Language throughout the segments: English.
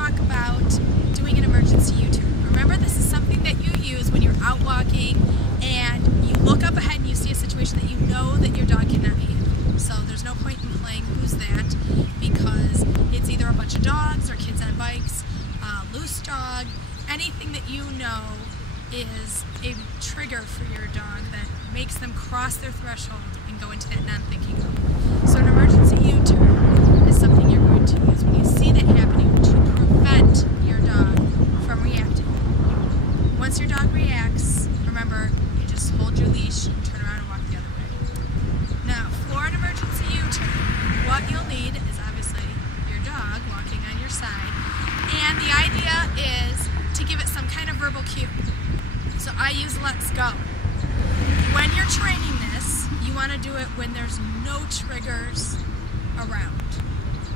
talk about doing an emergency U-turn. Remember, this is something that you use when you're out walking and you look up ahead and you see a situation that you know that your dog cannot handle. So there's no point in playing Who's That, because it's either a bunch of dogs or kids on bikes, loose dog, anything that you know is a trigger for your dog that makes them cross their threshold and go into that non-thinking mode. So an emergency U-turn is something you're going to use when you see that happening to prevent your dog from reacting. Once your dog reacts, remember, you just hold your leash and turn around and walk the other way. Now, for an emergency U-turn, what you'll need is obviously your dog walking on your side, and the idea is to give it some kind of verbal cue. So I use let's go. When you're training this, you want to do it when there's no triggers around,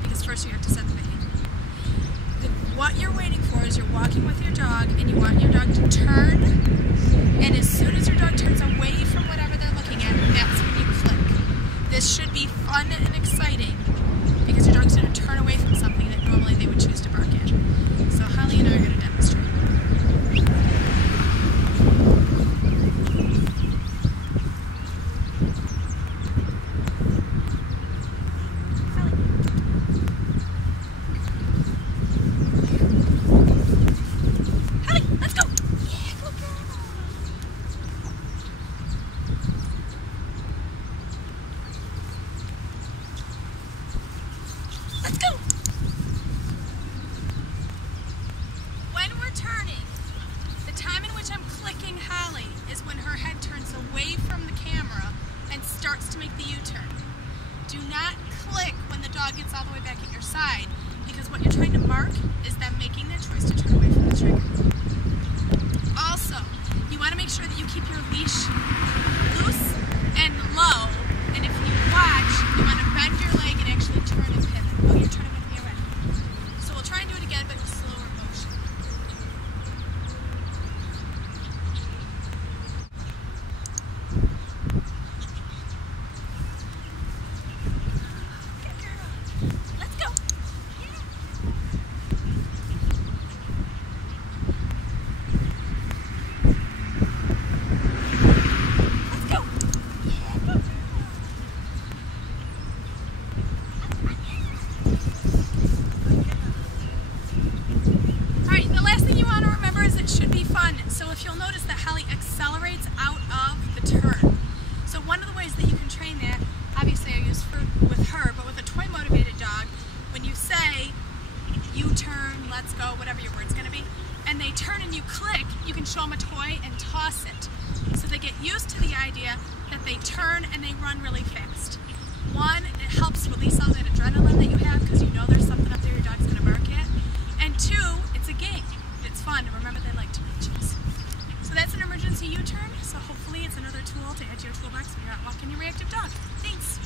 because first you have to set the behavior. What you're waiting for is you're walking with your dog and you want your dog to turn, and as soon as your dog turns away from whatever they're looking at, that's when you click. This should be fun and exciting because your dog's going to turn away from something that normally they would choose to bark at. So Holly and I are going to demonstrate. Let's go! When we're turning, the time in which I'm clicking Holly is when her head turns away from the camera and starts to make the U-turn. Do not click when the dog gets all the way back at your side, because what you're trying to mark is them making their choice to turn away from the trigger. Also, you want to make sure that you keep your leash loose and low, and if you watch, you want to bend your leg and actually turn and pivot. Oh, you're turning with me already. So we'll try and do it again, but with slower motion. Good girl. Let's go. Let's go. Alright, the last thing you want to remember is it should be fun. So if you'll notice that Holly accelerates out of the turn. So one of the ways that you can train that, obviously I use with her, but with a toy motivated dog, when you say U-turn, let's go, whatever your word's going to be, and they turn and you click, you can show them a toy and toss it. So they get used to the idea that they turn and they run really fast. One, it helps release all that adrenaline that you have because you know there's something up there your dog's going to bark at. And two, it's a game. It's fun. Remember, they like to make choice. So that's an emergency U-turn. So hopefully it's another tool to add to your toolbox when you're out walking your reactive dog. Thanks.